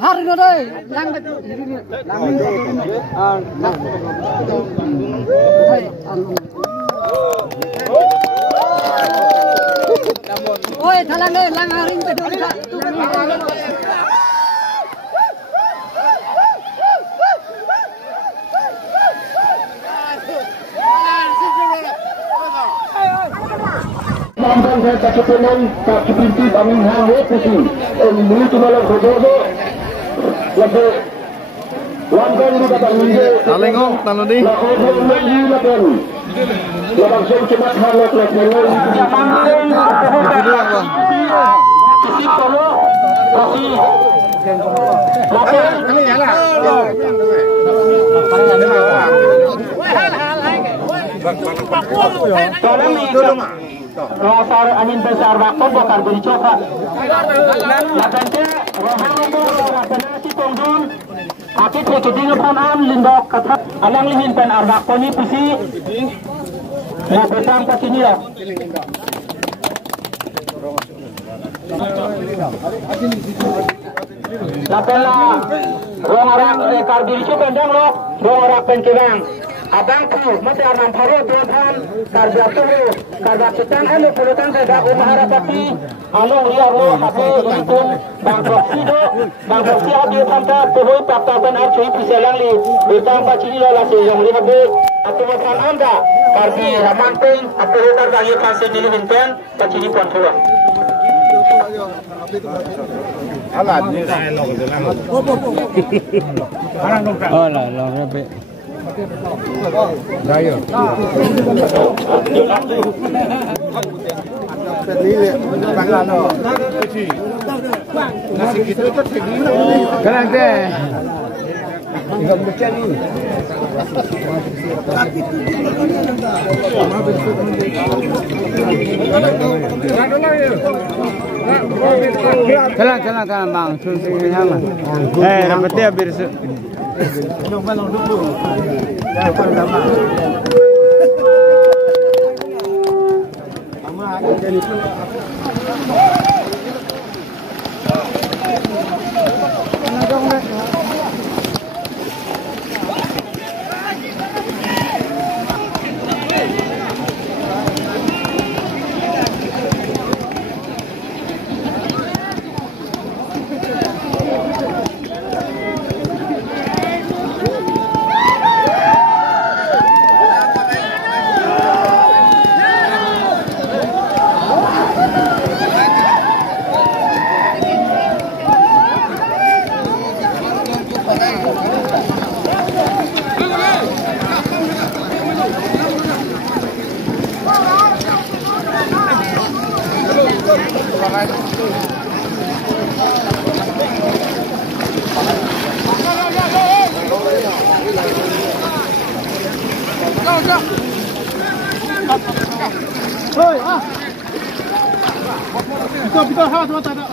Har nó đây. Lang ôi, thằng lang đây, lang haring cái đường Lambang saya tak kepenan, tak kepinti bangun hang pusi. Ini tu malam kododo. Lagi lambang ini kata ini. Talengong, talodi. Orang lagi lakukan. Langsung cepat hang lepas meloi. Kisi polo, kisi. Lakukan. Kali ya lah. Tolong itu. Rasar angin besar waktu bakar beri coklat. Lakannya rohanimu rasanasi tongdun. Akit lekidingan panan lindok kathat alang lihin pen arbak poni pusi. Na betang kasini lah. Lakanlah roharak rekar beri coklat dong lo. Roharak penkirang. Abang tu, mesti orang Paru tuan karja tu, karja setan anu pulutan saya umaharapati, anu liar lo apa itu bang proksi ada tanpa tuh paktaban arcui piselang li, betang bacini lah sih yang lihat deh, atau macam anda karbi ramanting, atau kita gaya kasih diri hinten, bacini pun tua. Alat ni saya nak jalan. Oh lah, rapi. Daya. Kalang teh. Enggak macam ni. Kalang bang. Susi sama. Dapat dia biasa. Kita ha semua tak ada.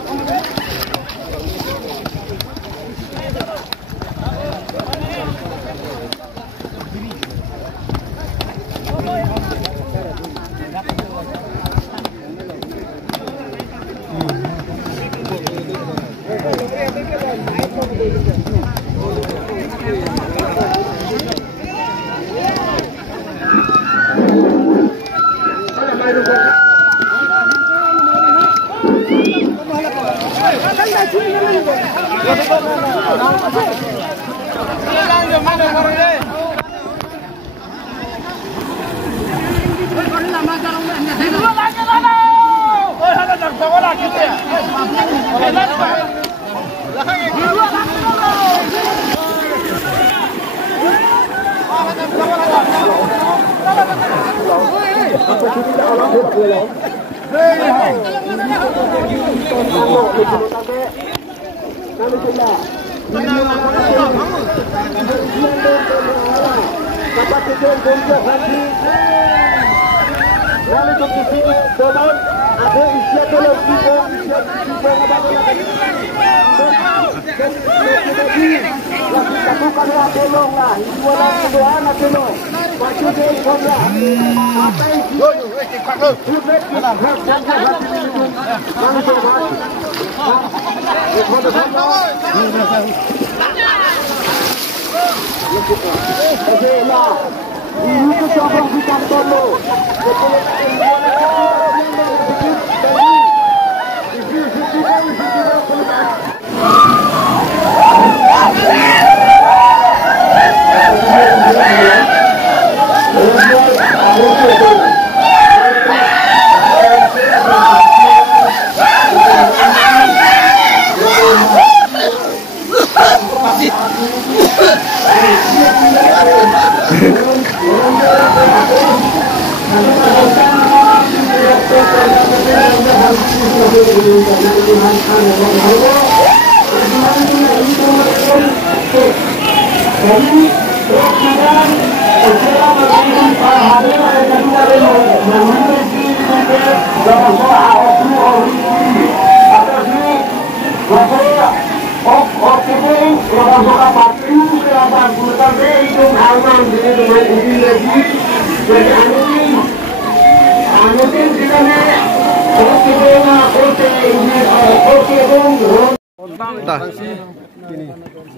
Ini,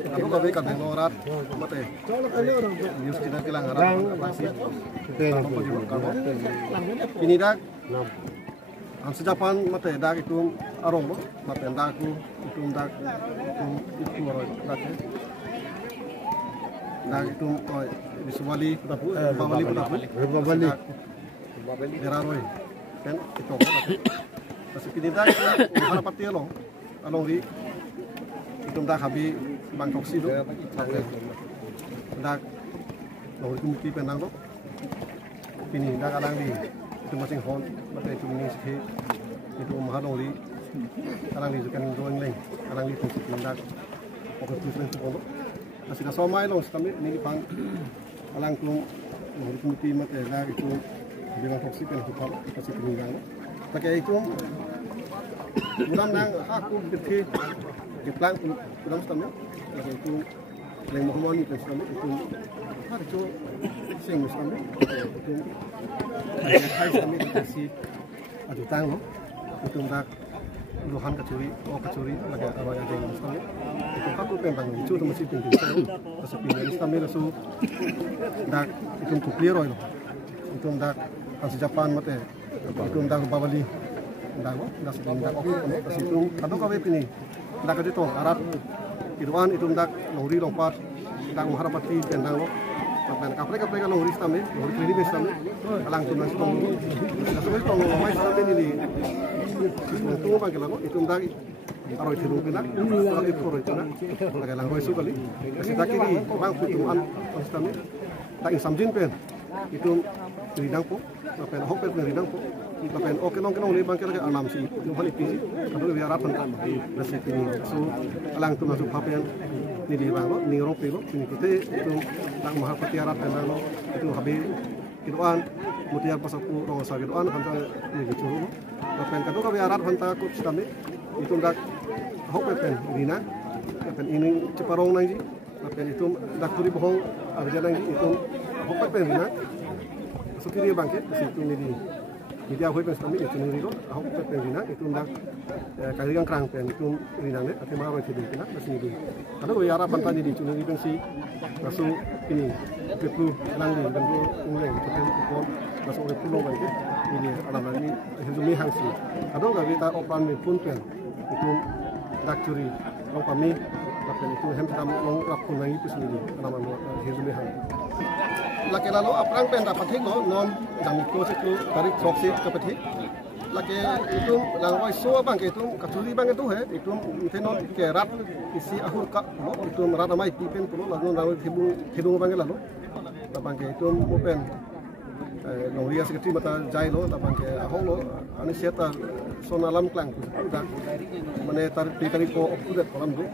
aku kami kan mengorat, mate. News kita bilang arah masih. Ini dah, sejapan mate dah itu arong, mate dah aku itu dah itu orang dah. Dah itu Biswali, Babali, Deraroi, kan itu. Tapi ini dah itu mana parti along di itu dah habis Bangkok sih tu, dah lalu kemudian penang tu, ini dah kalang di itu masing hon, macam itu ni sih, itu mahal lalu kalang di juga dua yang lain, kalang di fungsi dah, okey tu lain tu pun, masih dah somai lalu kami ni pang kalang tu lalu kemudian macam dah itu di Bangkok sih penang tu pun, kasih peninggalan, pakai itu mudah-mudahan aku berfikir plan dalam setahun itu yang mohon itu setahun itu hari itu sing setahun itu hari setahun itu kasih adu tang itu nak luhan kacuri lagi apa yang ada setahun itu aku pengen itu masih penting tapi setahun itu nak itu clear itu nak asal Jepang mate itu nak Babali dah sebelum dah okey itu atau kau ini dah kerja tu Arab Irwan itu dah lori lompat dah mengharapati tendang lo kapal lori stamil lori klinik stamil alang tu nasi tong sebab tong mai stamil ini itu bangkit lo itu dah aroi tiru kena itu aroi kena lagi lang roi sukali kita kiri bang putuan stamil tak insamjin pen itu ridang po pen hopet ridang po Lapen oke nong ni bangkel ke alam si yung hal ipisi kalau biar apa nasi ini so alang tu masuk hapen ni di bang ni orang pelo ini kita itu tak mahal petiarat dan lo itu habis kidoan mutiar pasapu orang sa kidoan hantar ni gitu lapen kalau kau biar hantar kut stame itu dak hopen dina lapen ini ceparong nanti lapen itu dak turi bohong ada jalan itu hopen dina so kiri bangket situ ni di Jadi aku itu kami itu ni itu, aku pengen itu dah kali yang kerang pen itu ringan ni, tapi malah orang tidak kena masih itu. Karena kalau arah pantai di sini itu si masuk ini kepu langli dan tu uleng itu kan pun masuk ke pulau kan ini alam ini itu mihang si. Kalau kita operan ni pun pen itu dak curi orang kami tapi itu hendak kami orang lapun lagi itu sendiri alam itu mihang. Laki lalu apa pen dapat hingga non jam itu dari troksi ke peti. Laki itu langway so bang itu kacuri bang itu itu non kerat isi ahur kak itu merata mai pipen pulo lalu langway hidung bang lalu. Tabang itu open nongria sekecil mata jai lo tabang ahong lo ani siapa sonalam klang dah mana tarik po okudet kolam tu.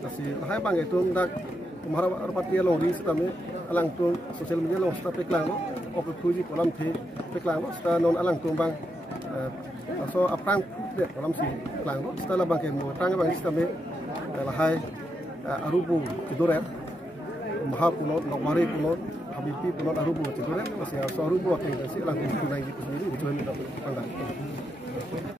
Nasi hai bang itu dah kemarin rapatnya lo di setame alang tu sosial media lo stop peklang lo oke puji kolam the peklang lo sta non alang tu bang so aprang de kolam si peklang lo sta la bang ke mo tang bang setame lahai arubu kidoret maha punot, nokmari punot, habibi punot arubu, cikuren masih aso arubu akan kasih langsung tunai gitu sendiri, ujuan tidak pandang.